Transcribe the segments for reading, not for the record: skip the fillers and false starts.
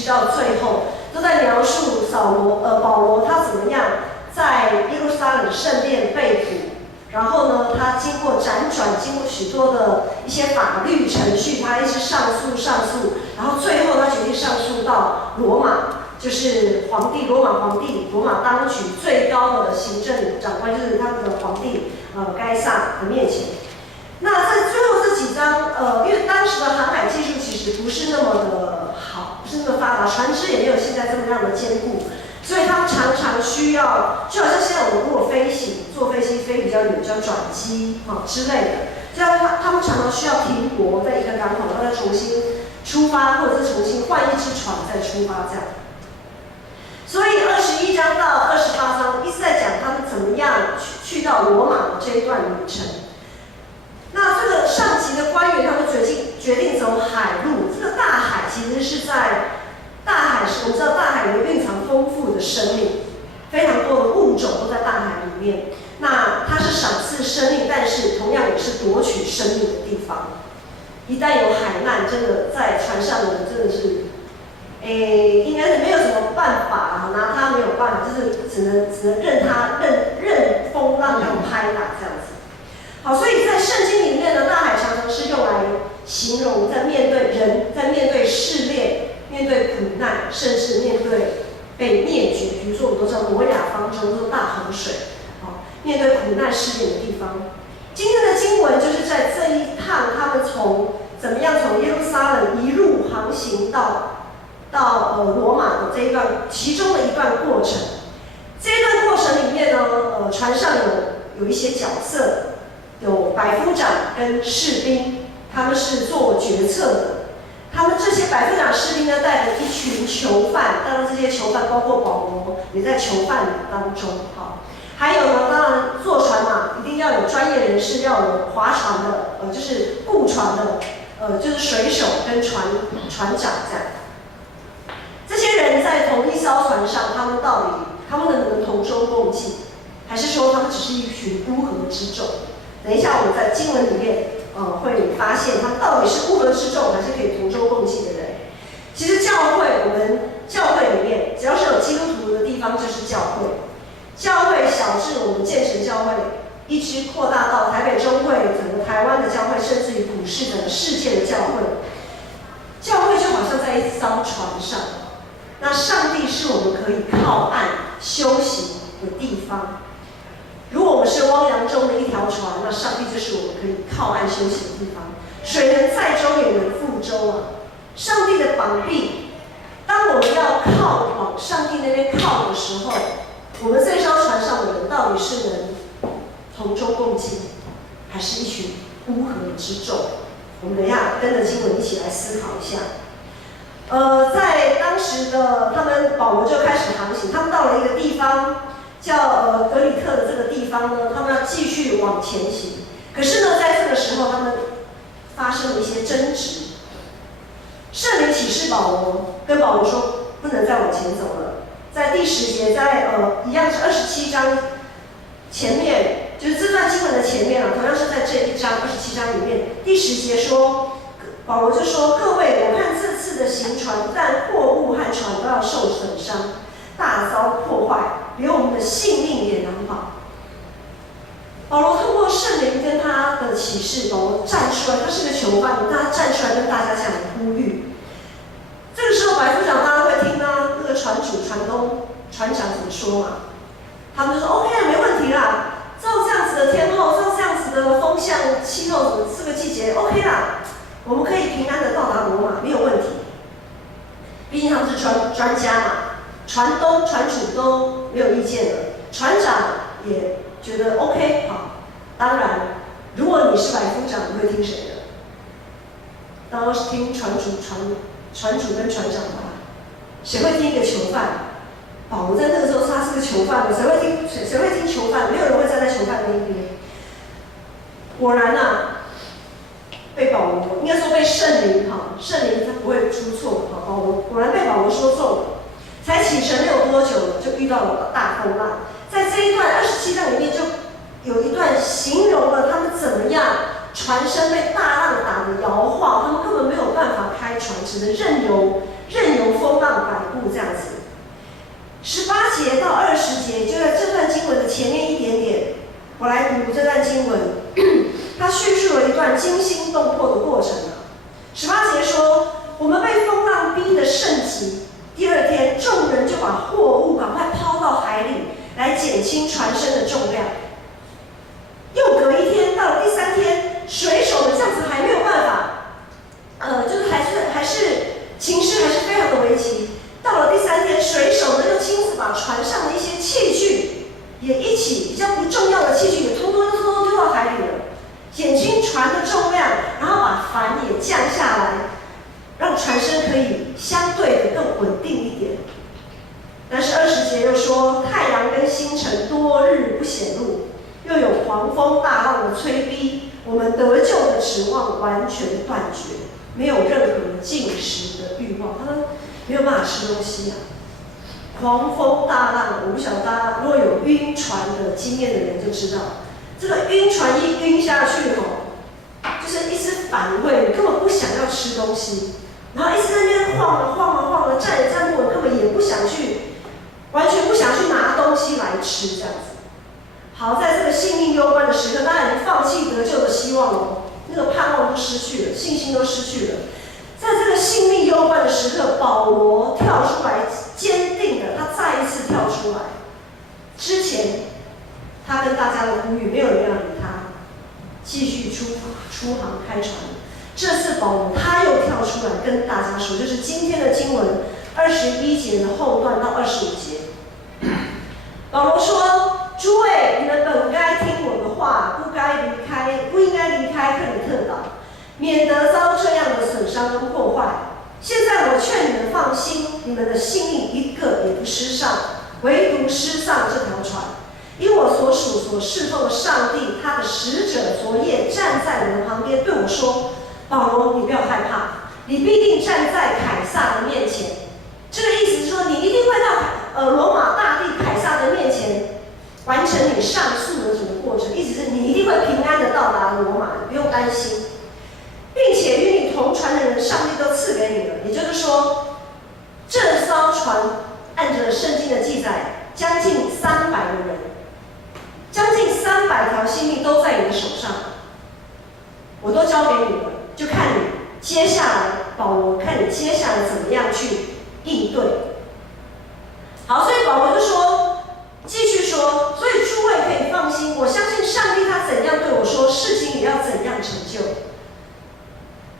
直到最后，都在描述保罗他怎么样在耶路撒冷圣殿被捕。然后呢，他经过辗转，经过许多的一些法律程序，他一直上诉，然后最后他决定上诉到罗马，就是罗马皇帝，罗马当局最高的行政长官，就是他们的皇帝该撒的面前。那在最后这几章，因为当时的航海技术其实不是那么的好，不是那么发达，船只也没有现在这么样的坚固。所以他们常常需要，就好像现在我们如果坐飞机飞比较远，叫转机之类的，这样他们常常需要停泊在一个港口，然后再重新出发，或者是重新换一只船再出发这样。所以21章到28章一直在讲他们怎么样去到罗马的这一段旅程。那这个上级的官员他们决定走海路，这个大海其实是在。我们知道大海里面蕴藏丰富的生命，非常多的物种都在大海里面。那它是赏赐生命，但是同样也是夺取生命的地方。一旦有海难，真的在船上的人真的是，应该是没有什么办法啊，拿他没有办法，就是只能任风浪让拍打这样子。好，所以在圣经里面呢，大海常常是用来形容在面对人，在面对试炼。面对苦难，甚至面对被灭绝，比如说我们都知道挪亚方舟都是大洪水，面对苦难试炼的地方。今天的经文就是在这一趟他们怎么样从耶路撒冷一路航行到罗马的这一段其中的一段过程。这一段过程里面呢，船上有一些角色，有百夫长跟士兵，他们是做决策的。他们这些百夫长士兵呢，带着一群囚犯，当然这些囚犯包括保罗，也在囚犯当中。还有呢，当然坐船嘛，一定要有专业人士，要有划船的，就是雇船的，就是水手跟船长这样。这些人在同一艘船上，他们能不能同舟共济，还是说他们只是一群乌合之众？等一下我们在经文里面。会发现他们到底是乌合之众，还是可以同舟共济的人。其实我们教会里面，只要是有基督徒的地方，就是教会。教会小至我们建成教会，一直扩大到台北中会，整个台湾的教会，甚至于普世的世界的教会。教会就好像在一艘船上，那上帝是我们可以靠岸休息的地方。如果我们是汪洋中的一条船，那上帝就是我们可以靠岸休息的地方。水能载舟，也能覆舟啊！上帝的膀臂，当我们要往上帝那边靠的时候，我们这艘船上的人到底是能同舟共济，还是一群乌合之众？我们等一下跟着经文一起来思考一下。在当时的保罗就开始航行，他们到了一个地方。叫格里特的这个地方呢，他们要继续往前行。可是呢，在这个时候，他们发生了一些争执。圣灵启示保罗，跟保罗说不能再往前走了。在第10节，一样是27章前面，就是这段经文的前面同样是在这一章27章里面，第10节说，保罗就说：“各位，我看这次的行船，不但货物和船都要受损伤，大遭破坏。”连我们的性命也难保。保罗透过圣灵跟他的启示，保罗站出来，他是个囚犯，他站出来跟大家这样呼吁。这个时候，百夫长大家会听那个船主、船长怎么说嘛？他们就说 ：“OK 啊，没问题啦，照这样子的天候，照这样子的风向、气候，这个季节 OK 啦，我们可以平安的到达罗马，没有问题。毕竟他们是专家嘛。”船主都没有意见了，船长也觉得 OK 好。当然，如果你是百夫长，你会听谁的？当然是听船主跟船长吧。谁会听一个囚犯？保罗在那个时候他是个囚犯的，谁会听囚犯？没有人会站在囚犯那一边。果然被保罗应该说被圣灵他不会出错保罗果然被保罗说中了。才启程没有多久，就遇到了大风浪。在这一段27章里面，就有一段形容了他们怎么样船身被大浪打得摇晃，他们根本没有办法开船，只能任由任由风浪摆布这样子。18节到20节，就在这段经文的前面一点点，我来读这段经文，它叙述了一段惊心动魄的过程啊。18节说，我们被风浪逼得甚急，第二天众人就把货物赶快抛到海里，来减轻船身的重量。又隔一天，到了第3天，水手们这样子还没有办法，就是还是情势还是非常的危急。到了第3天，水手们又亲自把船上的一些器具也一起比较不重要的器具也通通丢到海里了，减轻船的重量，然后把帆也降下来，让船身可以相对的更稳定一点。但是20节又说，太阳跟星辰多日不显露，又有狂风大浪的催逼，我们得救的指望完全断绝，没有任何进食的欲望，他们没有办法吃东西啊。狂风大浪，我不晓得大家如果有晕船的经验的人就知道，这个晕船一晕下去就是一直反胃，你根本不想要吃东西，然后一直在那边晃了，站也站不稳，根本也不想去，完全不想去拿东西来吃这样子。好在这个性命攸关的时刻，大家已经放弃得救的希望了，那个盼望都失去了，信心都失去了。在这个性命攸关的时刻，保罗跳出来，坚定的，他再一次跳出来。之前他跟大家的呼吁，没有人要理他，继续出航开船。这次保罗他又跳出来跟大家说，就是今天的经文21节的后段到25节。保罗说：“诸位，你们本该听我的话，不应该离开克里特岛，免得遭这样的损伤跟破坏。现在我劝你们放心，你们的性命一个也不失上，唯独失丧这条船。因我所属所侍奉的上帝，他的使者昨夜站在我的旁边，对我说：保罗，你不要害怕，你必定站在凯撒的面前。这个意思是说，你一定会到罗马大帝凯撒的面前，完成你上诉的整个过程。意思是你一定会平安的到达罗马，不用担心。并且与你同船的人，上帝都赐给你了。也就是说，这艘船按着圣经的记载，将近300个人，将近300条性命都在你的手上，我都交给你了，就看你接下来，保罗看你接下来怎么样去应对。好，所以保罗就说，继续说，所以诸位可以放心，我相信上帝他怎样对我说，事情也要怎样成就。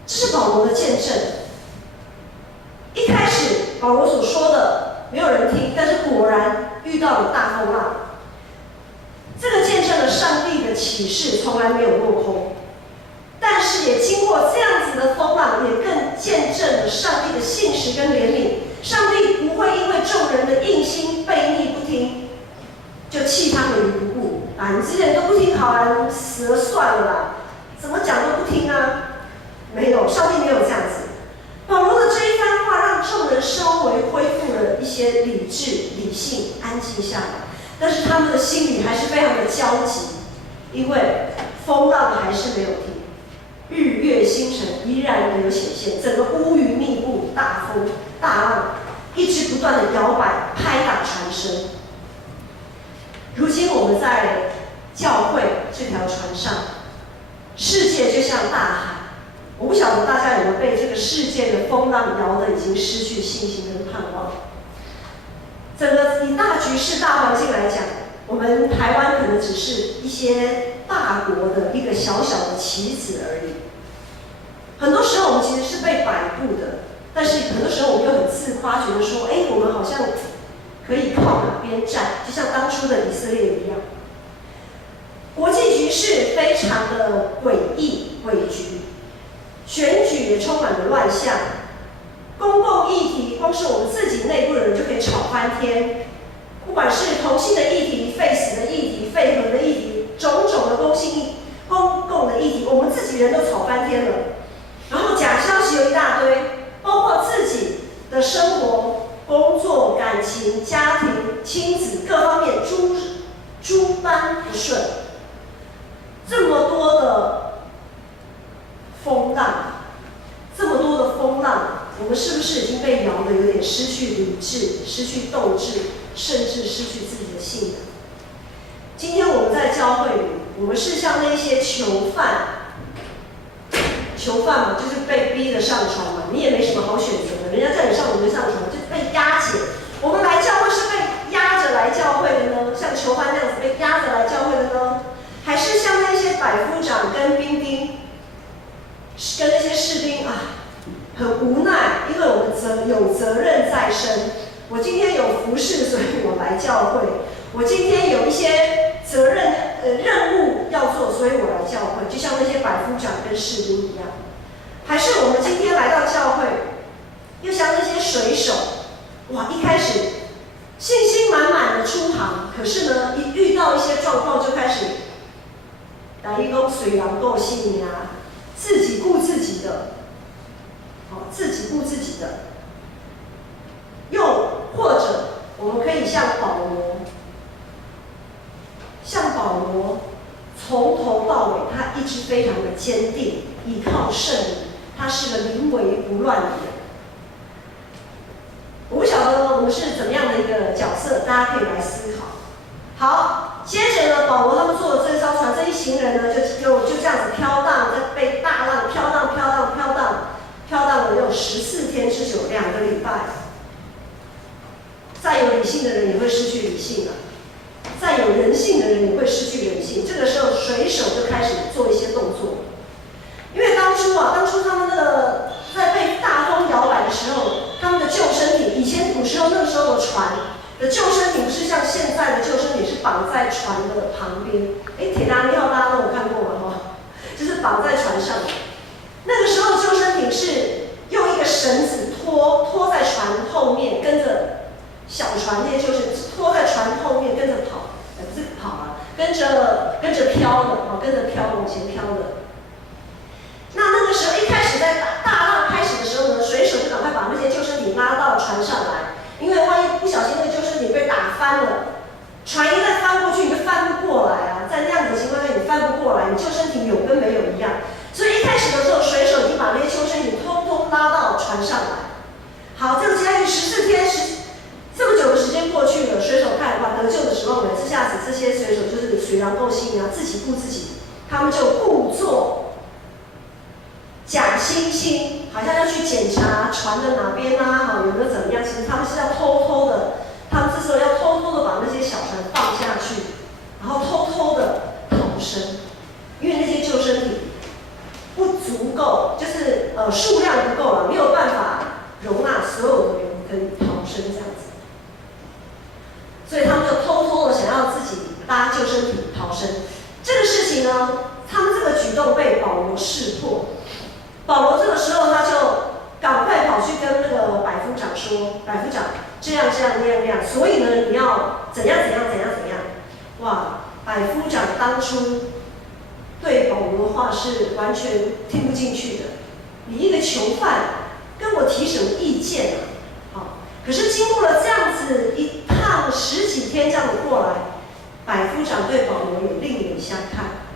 这是保罗的见证。一开始保罗所说的没有人听，但是果然遇到了大风浪。这个见证了上帝的启示从来没有落空，但是也经过这样子的风浪，也更见证了上帝的信实跟怜悯。上帝不会因为众人的硬心悖逆不听，就弃他们于不顾啊！你之前都不听，好啊，死了算了啦，怎么讲都不听啊？没有，上帝没有这样子。保罗的这一番话让众人稍微恢复了一些理智、理性，安静下来。但是他们的心里还是非常的焦急，因为风浪还是没有停，日月星辰依然没有显现，整个乌云密布，大风大浪一直不断的摇摆，拍打船身。如今我们在教会这条船上，世界就像大海。我不晓得大家有没有被这个世界的风浪摇得已经失去信心跟盼望。整个以大局势、大环境来讲，我们台湾可能只是一些大国的一个小小的棋子而已。很多时候我们其实是被摆布的，但是很多时候我们又很自夸，觉得说，我们好像可以靠哪边站，就像当初的以色列一样。国际局势非常的诡异诡谲。选举也充满了乱象，公共议题，光是我们自己内部的人就可以吵翻天。不管是同性的议题、废死的议题、废核的议题，种种的公共的议题，我们自己人都吵翻天了。然后假消息有一大堆，包括自己的生活、工作、感情、家庭、亲子各方面诸般不顺。这么多的风浪，我们是不是已经被摇得有点失去理智、失去斗志，甚至失去自己的信仰？今天我们在教会里，我们是像那些囚犯嘛，就是被逼着上船嘛，你也没什么好选择的，人家叫你上你就上船，就被押解。我们来教会是被压着来教会的呢，像囚犯那样子被压着来教会的呢，还是像那些百夫长跟兵丁，跟那些士兵啊，很无奈，因为我们有责任在身。我今天有服侍，所以我来教会。我今天有一些责任任务要做，所以我来教会。就像那些百夫长跟士兵一样，还是我们今天来到教会，又像那些水手，哇，一开始信心满满的出航，可是呢，一遇到一些状况就开始来一公水狼够性呀，自己顾自己的，自己顾自己的。又或者我们可以像保罗，从头到尾他一直非常的坚定，依靠圣灵，他是个临危不乱的人。我不晓得我们是怎么样的一个角色，大家可以来思考。好，接着呢，保罗他们坐的这艘船，这一行人呢，就这样子飘荡，在被大浪飘荡了有14天之久，2个礼拜。再有理性的人也会失去理性了，再有人性的人也会失去人性。这个时候，水手就开始做一些动作，因为当初他们那个在被大风摇摆的时候，他们的救生艇，以前古时候那个时候的船的救生艇不是像现在的救生艇是绑在船的旁边，铁达尼号大家都有看过了哈，就是绑在船上。那个时候救生艇是用一个绳子拖在船后面，跟着小船那些救生艇拖在船后面跟着跑，不是跑啊，跟着飘的，跟着飘往前飘的。那个时候一开始在大浪开始的时候呢，水手就赶快把那些救生艇拉到船上来，因为万一不小心那个救生艇被打翻了，船一旦翻过去你就翻不过来啊，在那样子的情况下你翻不过来，你救生艇有跟没有一样。所以一开始的时候，水手已经把那些救生艇通通拉到船上来。好，这个接下去14天这么久的时间过去了，水手看哇得救的时候呢，这下子这些水手就是水狼够性啊，自己顾自己，他们就故作假惺惺，好像要去检查船的哪边啊，有没有怎么样？其实他们是要偷偷的，他们这时候要偷偷的把那些小船放下去，然后偷偷的逃生，因为那些救生艇不足够，就是数量不够了，没有办法容纳所有的人可以逃生这样子。所以他们就偷偷的想要自己搭救生艇逃生。这个事情呢，他们这个举动被保罗识破。保罗这个时候他就赶快跑去跟那个百夫长说：“百夫长，这样那样，所以呢，你要怎样。”哇，百夫长当初对保罗的话是完全听不进去的。你一个囚犯跟我提什么意见啊？好，可是经过了这样子一趟10几天这样子过来，百夫长对保罗也另眼相看。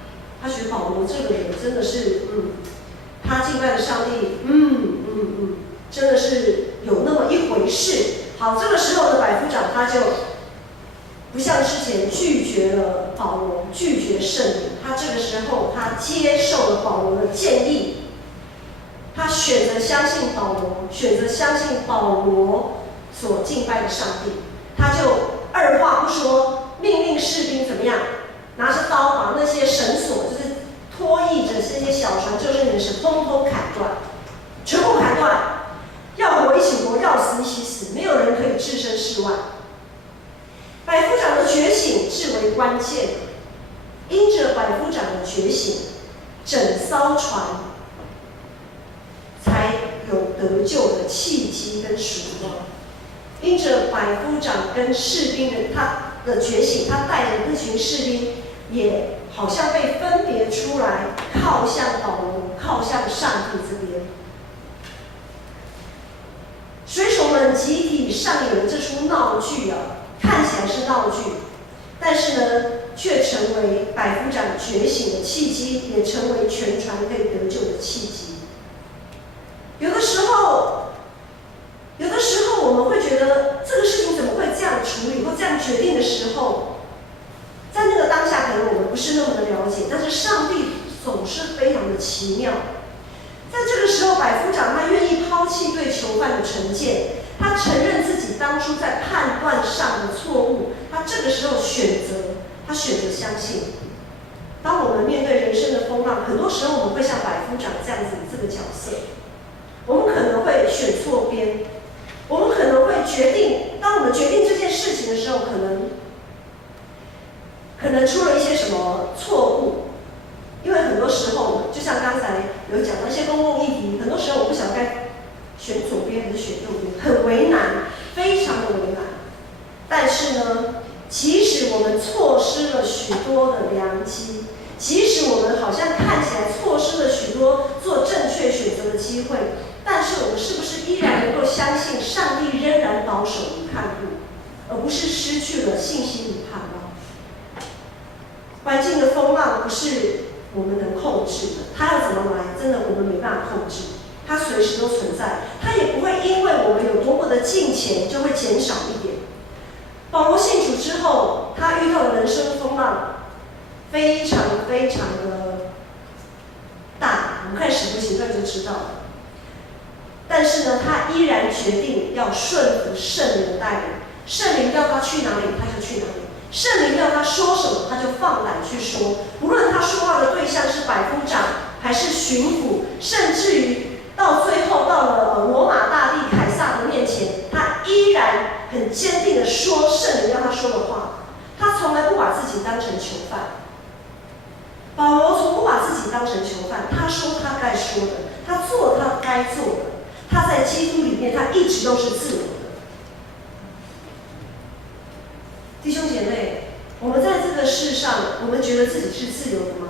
他觉得保罗这个人真的是，他敬拜的上帝，真的是有那么一回事。好，这个时候的百夫长他就不像之前拒绝了保罗，拒绝圣灵，他这个时候他接受了保罗的建议，他选择相信保罗，选择相信保罗所敬拜的上帝，他就二话不说，命令士兵怎么样，拿着刀把那些绳索，就是拖曳着这些小船救生艇的绳，通通砍断，全部砍断，要活一起活，要死一起死，没有人可以置身事外。百夫长的觉醒至为关键，因着百夫长的觉醒，整艘船才有得救的契机跟曙光。因着百夫长跟士兵的他的觉醒，他带着那群士兵也好像被分别出来，靠向保罗，靠向上帝这边。水手们集体上演了这出闹剧啊，看起来是闹剧，但是呢，却成为百夫长觉醒的契机，也成为全船可以得救的契机。有的时候，奇妙。在这个时候，百夫长他愿意抛弃对囚犯的成见，他承认自己当初在判断上的错误，他这个时候选择相信。当我们面对人生的风浪，很多时候我们会像百夫长这样子的这个角色，我们可能会选错边，我们可能会当我们决定这件事情的时候，可能出了一些什么错误。因为很多时候，就像刚才有讲到一些公共议题，很多时候我不晓得该选左边还是选右边，很为难，非常的为难。但是呢，即使我们错失了许多的良机，即使我们好像看起来错失了许多做正确选择的机会，但是我们是不是依然能够相信上帝仍然保守与看顾，而不是失去了信心与盼望？环境的风浪不是我们能控制的，它要怎么来，真的我们没办法控制。它随时都存在，它也不会因为我们有多么的敬虔就会减少一点。保罗信主之后，他遇到的人生风浪非常非常的大，我们看使徒行传就知道了。但是呢，他依然决定要顺服圣灵的带领，圣灵要他去哪里，他就去哪里。圣灵要他说什么，他就放胆去说。无论他说话的对象是百夫长，还是巡抚，甚至于到最后到了罗马大帝凯撒的面前，他依然很坚定地说圣灵要他说的话。他从来不把自己当成囚犯。保罗从不把自己当成囚犯，他说他该说的，他做他该做的。他在基督里面，他一直都是自由的。弟兄姐妹，我们在这个世上，我们觉得自己是自由的吗？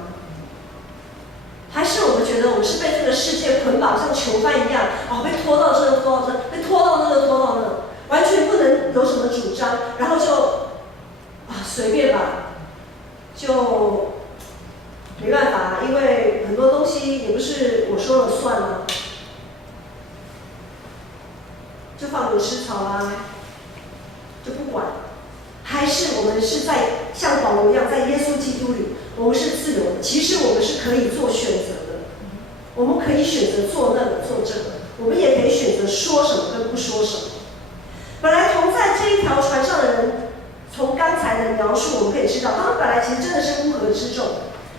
还是我们觉得我们是被这个世界捆绑，像囚犯一样，被拖到这，拖到这，被拖到那个，拖到那，完全不能有什么主张，然后就随便吧，就没办法，因为很多东西也不是我说了算啊，就放牛吃草啊，就不管。还是我们是在像保罗一样，在耶稣基督里，我们是自由的。其实我们是可以做选择的，我们可以选择做那个做这个，我们也可以选择说什么跟不说什么。本来同在这一条船上的人，从刚才的描述我们可以知道，他们本来其实真的是乌合之众，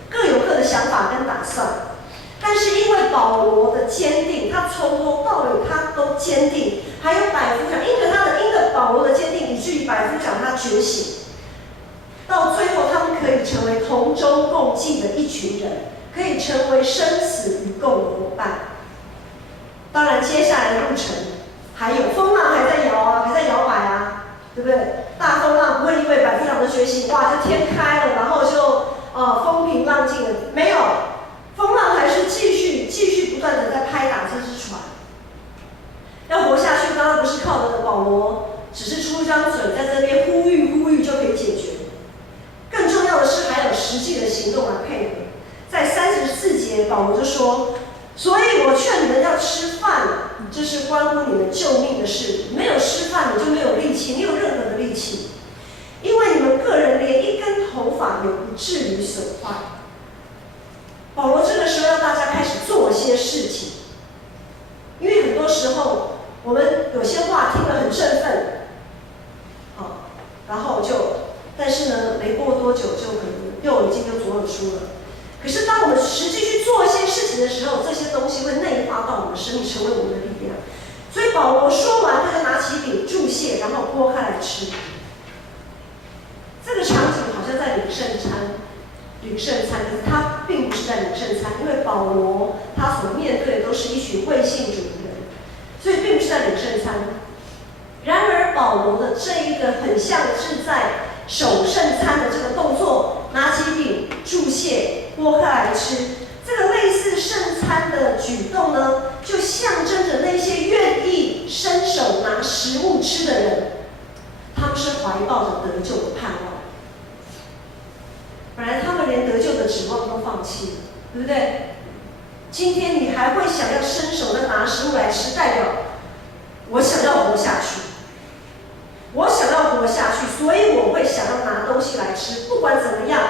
各有各的想法跟打算。但是因为保罗的坚定，他从头到尾他都坚定，还有百夫长因着保罗的坚定，以至于百夫长他觉醒，到最后他们可以成为同舟共济的一群人，可以成为生死与共的伙伴。当然，接下来的路程还有风浪还在摇啊，还在摇摆啊，对不对？大风浪不会因为百夫长的觉醒，哇，就天开了，然后就风平浪静了，没有。风浪还是继续不断的在拍打这只船，要活下去，当然不是靠着保罗只是出一张嘴在这边呼吁就可以解决，更重要的是还有实际的行动来配合。在34节，保罗就说：“所以我劝你们要吃饭，这是关乎你们救命的事。没有吃饭，你就没有力气，没有任何的力气，因为你们个人连一根头发也不至于损坏。”保罗这个时候要大家开始做些事情，因为很多时候我们有些话听得很振奋，然后但是呢，没过多久就可能右耳进就左耳出了。可是当我们实际去做一些事情的时候，这些东西会内化到我们的生命，成为我们的力量。所以保罗说完，他就拿起饼祝谢，然后剥开来吃。这个场景好像在领圣餐，可是他并不是在领圣餐，因为保罗他所面对的都是一群未信主的人，所以并不是在领圣餐。然而保罗的这一个很像是在守圣餐的这个动作，拿起饼祝谢，剥开来吃，这个类似圣餐的举动呢，就象征着那些愿意伸手拿食物吃的人，他们是怀抱着得救的盼望。本来他们连得救的指望都放弃了，对不对？今天你还会想要伸手的拿食物来吃，代表我想要活下去，我想要活下去，所以我会想要拿东西来吃，不管怎么样，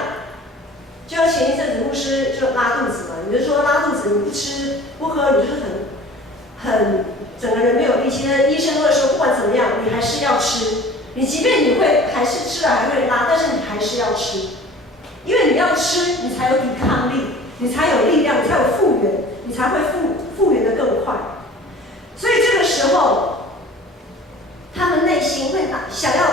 就像前一阵子牧师就拉肚子嘛，你就说拉肚子你不吃不喝，你就是很整个人没有力气。那医生都会说，不管怎么样，你还是要吃。你即便你会还是吃了还会拉，但是你还是要吃，因为你要吃，你才有抵抗力，你才有力量，你才有复原，你才会复原的更快。所以这个时候，他们内心会想要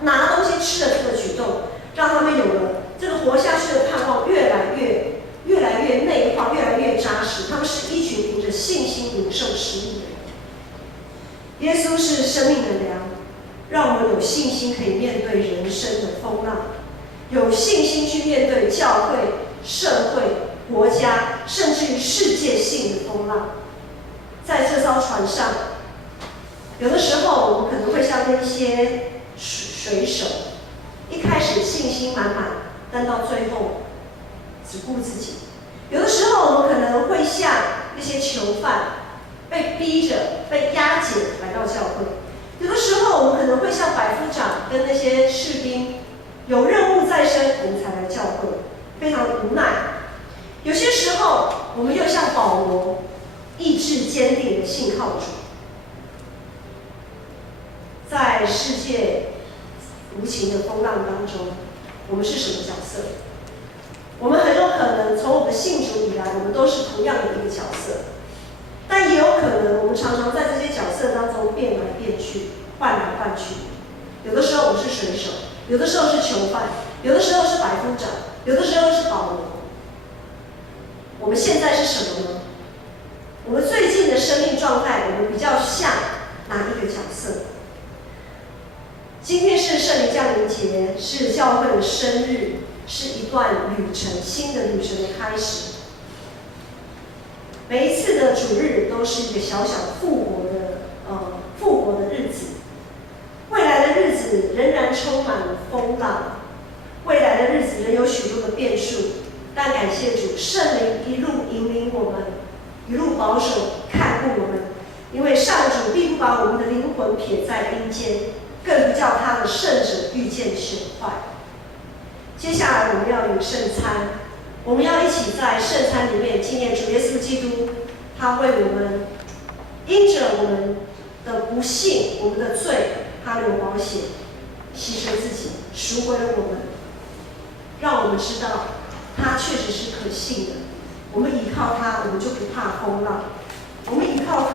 拿东西吃的这个举动，让他们有了这个活下去的盼望，越来越内化，越来越扎实。他们是一群凭着信心领受食物的人。耶稣是生命的粮，让我们有信心可以面对人生的风浪，有信心去面对教会、社会、国家，甚至于世界性的风浪。在这艘船上，有的时候我们可能会像那些水手，一开始信心满满，但到最后只顾自己。有的时候我们可能会像那些囚犯，被逼着、被押解来到教会。有的时候我们可能会像百夫长跟那些士兵，有任务在身，我们才来教会，非常无奈。有些时候我们又像保罗，意志坚定的信靠主。在世界无情的风浪当中，我们是什么角色？我们很有可能从我们信主以来，我们都是同样的一个角色，但也有可能我们常常在这些角色当中变来变去，换来换去。有的时候我们是水手，有的时候是囚犯，有的时候是百夫长，有的时候是保罗。我们现在是什么呢？我们最近的生命状态，我们比较像哪一个角色？今天是圣灵降临节，是教会的生日，是一段旅程，新的旅程的开始。每一次的主日都是一个小小复活的日子。未来的日子仍然充满了风浪，未来的日子仍有许多的变数，但感谢主，圣灵一路引领我们，一路保守看顾我们，因为上主必不把我们的灵魂撇在阴间，更不叫他的圣者遇见朽坏。接下来我们要领圣餐，我们要一起在圣餐里面纪念主耶稣基督，他为我们因着我们的不信，我们的罪，他流宝血，牺牲自己，赎回了我们，让我们知道他确实是可信的。我们依靠他，我们就不怕风浪；我们依靠他。